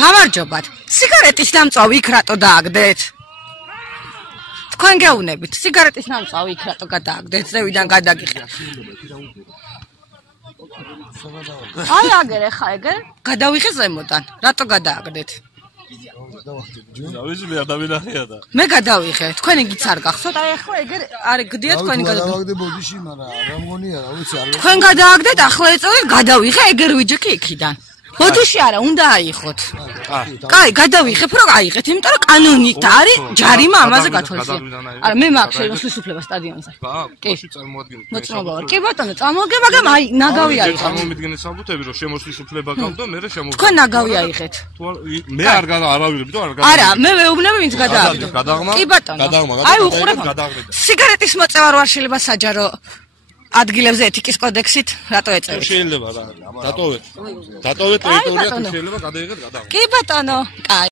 გამარჯობათ. სიგარეტის დამწვავი იქ რატო დააგდეთ? თქვენ გეუბნებით, სიგარეტის დამწვავი იქ რატო გადააგდეთ? ზევიდან გადაგიხეთ. აი აგერ ხა ეგერ გადავიხე ზემოდან. რატო გადააგდეთ? დავიზმე ადამიანია და მე გადავიხე. თქვენ იგიც არ გახსოვთ? აი ახლა ეგერ არ გდია თქვენი გადააგდეთ. დავაგდე ბოდიში, მაგრამ რა მგონია, რა ვიცი, არ თქვენ გადააგდეთ, ახლა ეწევით, გადავიხე ეგერ ვიჯექი იქიდან. ბოდიში არა, უნდა აიხოთ. კაი, გადავიხებ, რომ აიღეთ, იმიტომ რომ კანონით არის ჯარიმა ამაზე გათვალისწინებთ. არა, მე მაქვს შემოსვლის უფლება სტადიონზე. კი, წარმოადგენთ. მოწმობა. კი ბატონო, წამოვგე, მაგრამ აი ნაგავი აიღეთ. წარმომიდგენთ საბუთები, რომ შემოსვლის უფლება გაქვთ და მე შემოვიდე. თქვენ ნაგავი აიღეთ. მე არავირებ და არ გადავიღებ. არა, მე ვეუბნები, ვინც გადააგდო. კი ბატონო. აი უყურებ. სიგარეტის მოწევა რო არ შეიძლება საჯარო ადგილებზე ეთიკის კოდექსით რატო ეწევით? შეიძლება რა. დატოვეთ. დატოვეთ ტერიტორია თუ შეიძლება გადაიღეთ გადაიღეთ. კი ბატონო. კაი.